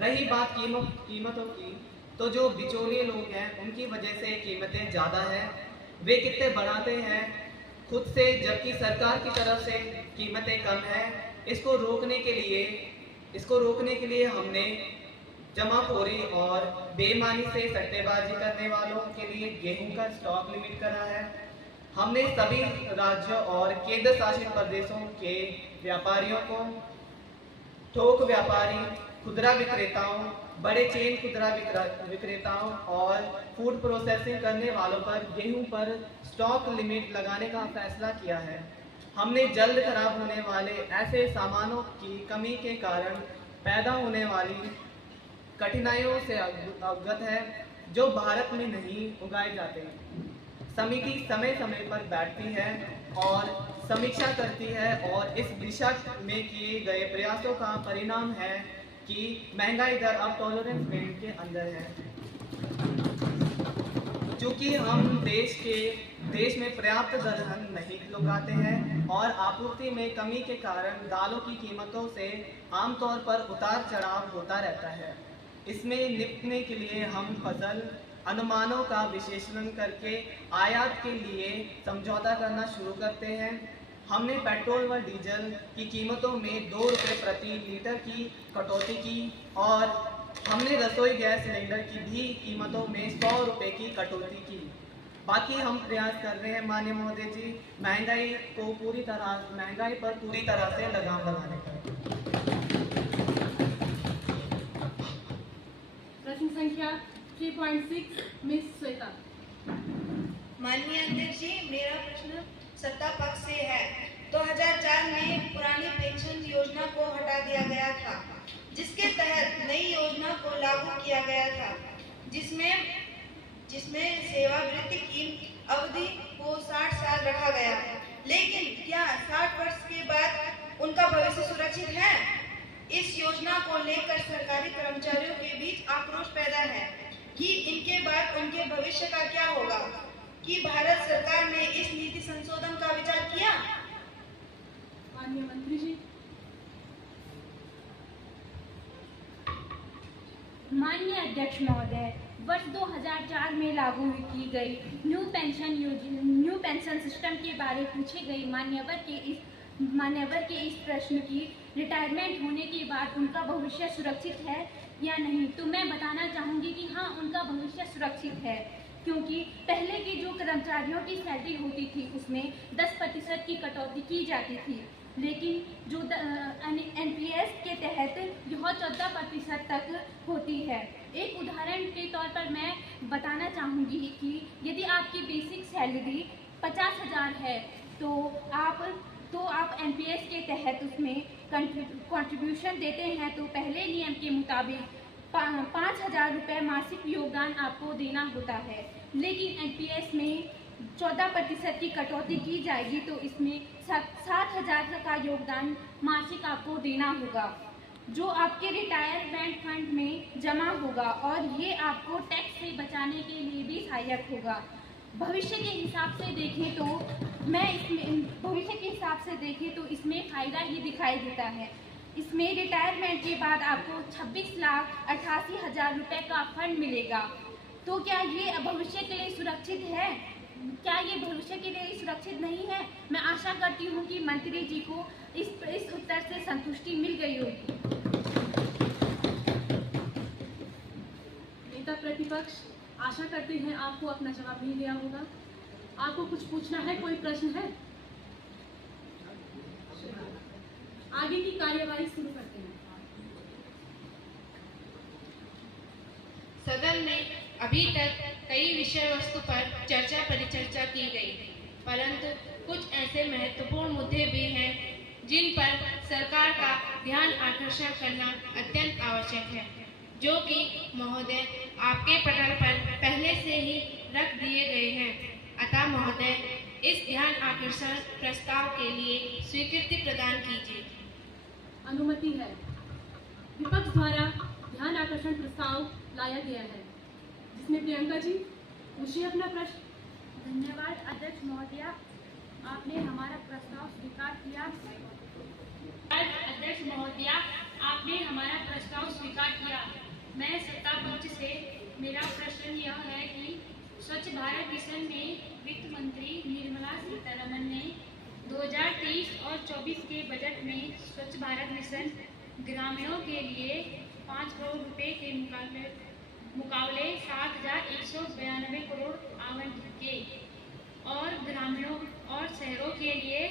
रही बात कीमतों की, तो जो बिचौलिए लोग हैं उनकी वजह से कीमतें ज़्यादा हैं। वे कितने बढ़ाते हैं खुद से, जबकि सरकार की तरफ से कीमतें कम हैं। इसको रोकने के लिए हमने जमाखोरी और बेईमानी से सट्टेबाजी करने वालों के लिए गेहूं का स्टॉक लिमिट करा है। हमने सभी राज्यों और केंद्र शासित प्रदेशों के व्यापारियों को, थोक व्यापारी, खुदरा विक्रेताओं, बड़े चेन खुदरा विक्रेताओं और फूड प्रोसेसिंग करने वालों पर गेहूं पर स्टॉक लिमिट लगाने का फैसला किया है। हमने जल्द खराब होने वाले ऐसे सामानों की कमी के कारण पैदा होने वाली कठिनाइयों से अवगत है जो भारत में नहीं उगाए जाते। समिति समय समय पर बैठती है और समीक्षा करती है और इस दिशा में किए गए प्रयासों का परिणाम है कि महंगाई दर अब टॉलरेंस बैंड के अंदर है। चूंकि हम देश में पर्याप्त दलहन नहीं उगाते हैं और आपूर्ति में कमी के कारण दालों की कीमतों से आमतौर पर उतार चढ़ाव होता रहता है। इसमें निपटने के लिए हम फसल अनुमानों का विश्लेषण करके आयात के लिए समझौता करना शुरू करते हैं। हमने पेट्रोल व डीजल की कीमतों में 2 रुपये प्रति लीटर की कटौती की और हमने रसोई गैस सिलेंडर की भी कीमतों में 100 रुपये की कटौती की। बाकी हम प्रयास कर रहे हैं माननीय महोदय जी, महंगाई पर पूरी तरह से लगाम लगाने का। प्रश्न संख्या 3.6 मिस श्वेता। माननीय अध्यक्ष जी, मेरा प्रश्न सत्ता पक्ष से है। 2004 में पुरानी पेंशन योजना को हटा दिया गया था, जिसके तहत नई योजना को लागू किया गया था, जिसमें सेवानिवृत्ति की अवधि को 60 साल रखा गया। लेकिन क्या 60 वर्ष के बाद उनका भविष्य सुरक्षित है? इस योजना को लेकर सरकारी कर्मचारियों के बीच आक्रोश पैदा है कि इनके बाद उनके भविष्य का क्या होगा। कि भारत सरकार ने इस नीति संशोधन का विचार किया? माननीय मंत्री जी। माननीय अध्यक्ष महोदय, वर्ष 2004 में लागू की गई न्यू पेंशन सिस्टम के बारे पूछे गई मान्यवर के इस प्रश्न की रिटायरमेंट होने के बाद उनका भविष्य सुरक्षित है या नहीं, तो मैं बताना चाहूँगी कि हाँ, उनका भविष्य सुरक्षित है, क्योंकि पहले की जो कर्मचारियों की सैलरी होती थी उसमें 10% की कटौती की जाती थी, लेकिन जो NPS के तहत यह 14% तक होती है। एक उदाहरण के तौर पर मैं बताना चाहूँगी कि यदि आपकी बेसिक सैलरी 50,000 है तो आप NPS के तहत उसमें कंट्रीब्यूशन देते हैं, तो पहले नियम के मुताबिक 5,000 रुपये मासिक योगदान आपको देना होता है। लेकिन NPS में 14% की कटौती की जाएगी तो इसमें 7,000 का योगदान मासिक आपको देना होगा, जो आपके रिटायरमेंट फंड में जमा होगा और ये आपको टैक्स से बचाने के लिए भी सहायक होगा। भविष्य के हिसाब से देखें तो इसमें फ़ायदा ही दिखाई देता है। इसमें रिटायरमेंट के बाद आपको 26,88,000 रुपये का फंड मिलेगा। तो क्या ये भविष्य के लिए सुरक्षित है? क्या ये भविष्य के लिए सुरक्षित नहीं है? मैं आशा करती हूँ कि मंत्री जी को इस उत्तर से संतुष्टि मिल गई होगी। नेता प्रतिपक्ष, आशा करते हैं आपको अपना जवाब मिल गया होगा। आपको कुछ पूछना है? कोई प्रश्न है? आगे की कार्यवाही शुरू करते हैं। सदन में अभी तक कई विषय वस्तु पर चर्चा परिचर्चा की गई, परंतु कुछ ऐसे महत्वपूर्ण मुद्दे भी हैं जिन पर सरकार का ध्यान आकर्षण करना अत्यंत आवश्यक है, जो कि महोदय आपके पटल पर पहले से ही रख दिए गए हैं। अतः महोदय, इस ध्यान आकर्षण प्रस्ताव के लिए स्वीकृति प्रदान कीजिए। अनुमति है। विपक्ष द्वारा ध्यान आकर्षण प्रस्ताव लाया गया है, जिसमें प्रियंका जी पूछिए अपना प्रश्न। धन्यवाद अध्यक्ष महोदय, आपने हमारा प्रस्ताव स्वीकार किया। अध्यक्ष महोदय, आपने हमारा प्रस्ताव स्वीकार किया। मैं सत्ता पक्ष से मेरा प्रश्न यह है कि स्वच्छ भारत मिशन में वित्त मंत्री निर्मला सीतारमण ने 2023 और 24 के बजट में स्वच्छ भारत मिशन ग्रामीणों के लिए 5 करोड़ रुपए के मुकाबले 7,192 करोड़ आवंटित किए और ग्रामीणों और शहरों के लिए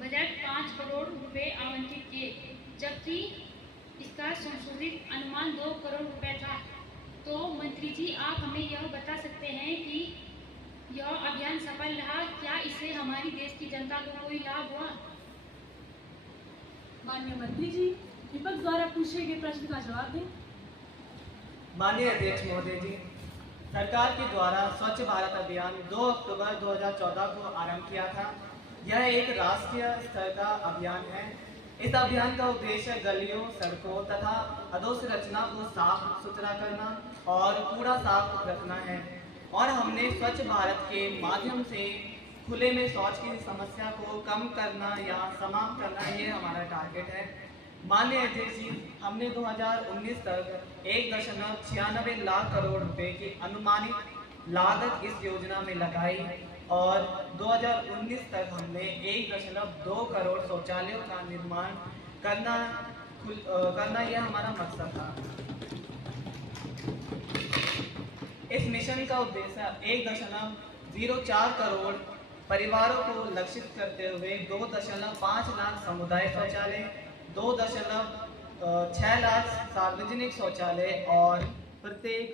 बजट 5 करोड़ रुपए आवंटित किए, जबकि इसका संशोधित अनुमान 2 करोड़ रुपए था। तो मंत्री जी, आप हमें यह बता सकते हैं कि यह अभियान सफल रहा? क्या इससे हमारी देश की जनता को कोई लाभ हुआ? माननीय मंत्री जी, विपक्ष द्वारा पूछे गए प्रश्न का जवाब दें। माननीय अध्यक्ष महोदय जी, सरकार के द्वारा स्वच्छ भारत अभियान 2 अक्टूबर 2014 को आरंभ किया था। यह एक राष्ट्रीय स्तर का अभियान है। इस अभियान का उद्देश्य गलियों, सड़कों तथा अधोसंरचना को साफ सुथरा करना और कूड़ा साफ रखना है और हमने स्वच्छ भारत के माध्यम से खुले में शौच की समस्या को कम करना या समाप्त करना, ये हमारा टारगेट है। माननीय अध्यक्ष जी, हमने 2019 तक 1.96 लाख करोड़ रुपए की अनुमानित लागत इस योजना में लगाई और 2019 तक हमने 1.2 करोड़ शौचालयों का निर्माण करना यह हमारा मकसद था। इस मिशन का उद्देश्य 1.04 करोड़ परिवारों को लक्षित करते हुए 2.5 लाख समुदाय शौचालय, 2.6 लाख सार्वजनिक शौचालय और प्रत्येक